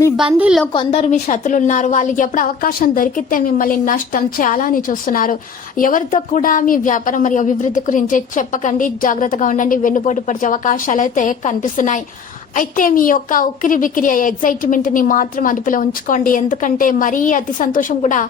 మీ బంధువుల్లో కొందరు మీ శత్రులు ఉన్నారు వాళ్ళకి ఎప్పుడు అవకాశం దొరికితే మిమ్మల్ని నష్టం చేయాలని చూస్తున్నారు. ఎవరితో కూడా మీ వ్యాపారం మరియు అభివృద్ధి గురించి చెప్పకండి. జాగ్రత్తగా ఉండండి. వెన్నుపోటు పడిచే అవకాశాలు అయితే కనిపిస్తున్నాయి. అయితే మీ యొక్క ఉక్కిరి బిక్కిరి ఎగ్జైట్మెంట్ని మాత్రం అదుపులో ఉంచుకోండి. ఎందుకంటే మరీ అతి సంతోషం కూడా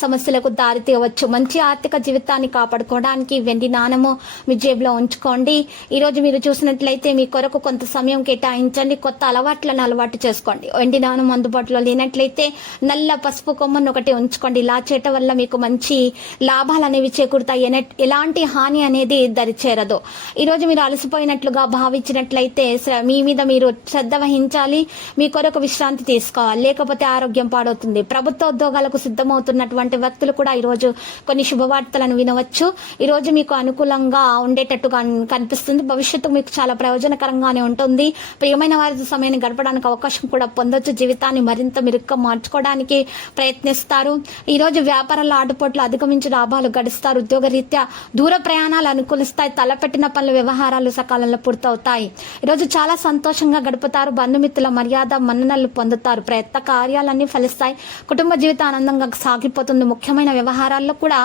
సమస్యలకు దారి తీయవచ్చు మంచి ఆర్థిక జీవితాన్ని కాపాడుకోవడానికి వెండి నాణము మీ జేబులో ఉంచుకోండి. ఈ రోజు మీరు చూసినట్లయితే మీ కొరకు కొంత సమయం కేటాయించండి. కొత్త అలవాట్లను అలవాటు చేసుకోండి. వెండి నాణం అందుబాటులో లేనట్లయితే నల్ల పసుపు కొమ్మను ఒకటి ఉంచుకోండి. ఇలా చేయటం వల్ల మీకు మంచి లాభాలు అనేవి చేకూరుతాయి. ఎలాంటి హాని అనేది దరిచేరదు. ఈరోజు ఈ రోజు మీరు అలసిపోయినట్లుగా భావించినట్లయితే మీ మీద మీరు శ్రద్ధ వహించాలి. మీ కొరకు విశ్రాంతి తీసుకోవాలి. లేకపోతే ఆరోగ్యం పాడవుతుంది. ప్రభుత్వ ఉద్యోగాలకు సిద్ధమవుతున్నటువంటి వ్యక్తులు కూడా ఈ రోజు కొన్ని శుభవార్తలను వినవచ్చు. ఈరోజు మీకు అనుకూలంగా ఉండేటట్టుగా కనిపిస్తుంది. భవిష్యత్తు మీకు చాలా ప్రయోజనకరంగానే ఉంటుంది. ప్రియమైన వారితో సమయాన్ని గడపడానికి అవకాశం కూడా పొందొచ్చు. జీవితాన్ని మరింత మెరుగ్గా మార్చుకోవడానికి ప్రయత్నిస్తారు. ఈరోజు వ్యాపారాల ఆటుపోట్లు అధిగమించి లాభాలు గడుస్తారు. ఉద్యోగ రీత్యా దూర ప్రయాణాలు అనుకూలిస్తాయి. తలపెట్టిన పనుల వ్యవహారాలు సకాలంలో పూర్తవుతాయి. ఈరోజు చాలా సంతోషంగా గడుపుతారు. బంధుమిత్రుల మర్యాద మన్ననలు పొందుతారు. ప్రయత్న కార్యాలన్నీ ఫలిస్తాయి. కుటుంబ జీవితం ఆనందంగా సాగిపోతుంది. ముఖ్యమైన వ్యవహారాల్లో కూడా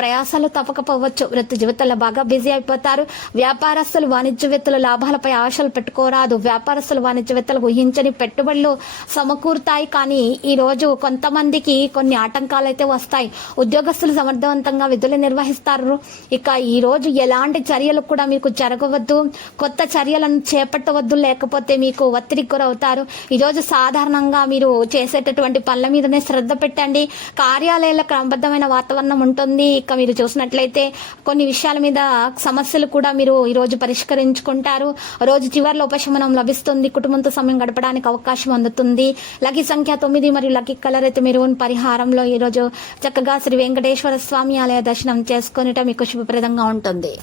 ప్రయాసాలు తప్పకపోవచ్చు వృత్తి జీవితంలో బాగా బిజీ అయిపోతారు. వ్యాపారస్తులు వాణిజ్యవేత్తలు లాభాలపై ఆశలు పెట్టుకోరాదు. వ్యాపారస్తులు వాణిజ్యవేత్తలు ఊహించని పెట్టుబడులు సమకూరుతాయి. కానీ ఈ రోజు కొంతమందికి కొన్ని ఆటంకాలు అయితే వస్తాయి. ఉద్యోగస్తులు సమర్థవంతంగా విధులు నిర్వహిస్తారు. ఇక ఈరోజు ఎలాంటి చర్యలు కూడా మీకు జరగవద్దు. కొత్త చర్యలను చేపట్టవద్దు. లేకపోతే మీకు ఒత్తిడికి గురవుతారు. ఈరోజు సాధారణంగా మీరు చేసేటటువంటి పనుల మీదనే శ్రద్ధ పెట్టండి. కార్యాలయాల క్రమబద్ధమైన వాతావరణం ఉంటుంది. ఇక మీరు చూసినట్లయితే కొన్ని విషయాల మీద సమస్యలు కూడా మీరు ఈరోజు పరిష్కరించుకుంటారు. రోజు చివరిలో ఉపశమనం లభిస్తుంది. కుటుంబంతో సమయం గడపడానికి అవకాశం అందుతుంది. లక్కీ సంఖ్య తొమ్మిది మరియు లక్కీ కలర్ అయితే మీరు పరిహారంలో ఈ రోజు చక్కగా శ్రీ వెంకటేశ్వర స్వామి ఆలయ దర్శనం చేసుకొనిట మీకు శుభప్రదంగా ఉంటుంది.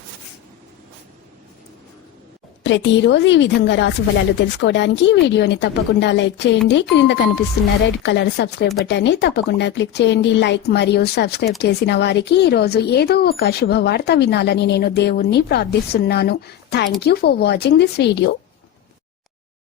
ప్రతిరోజు ఈ విధంగా రాశి ఫలాలు తెలుసుకోవడానికి వీడియోని తప్పకుండా లైక్ చేయండి. క్రింద కనిపిస్తున్న రెడ్ కలర్ సబ్స్క్రైబ్ బటన్ని తప్పకుండా క్లిక్ చేయండి. లైక్ మరియు సబ్స్క్రైబ్ చేసిన వారికి ఈ రోజు ఏదో ఒక శుభవార్త వినాలని నేను దేవుణ్ణి ప్రార్థిస్తున్నాను. Thank you for watching this video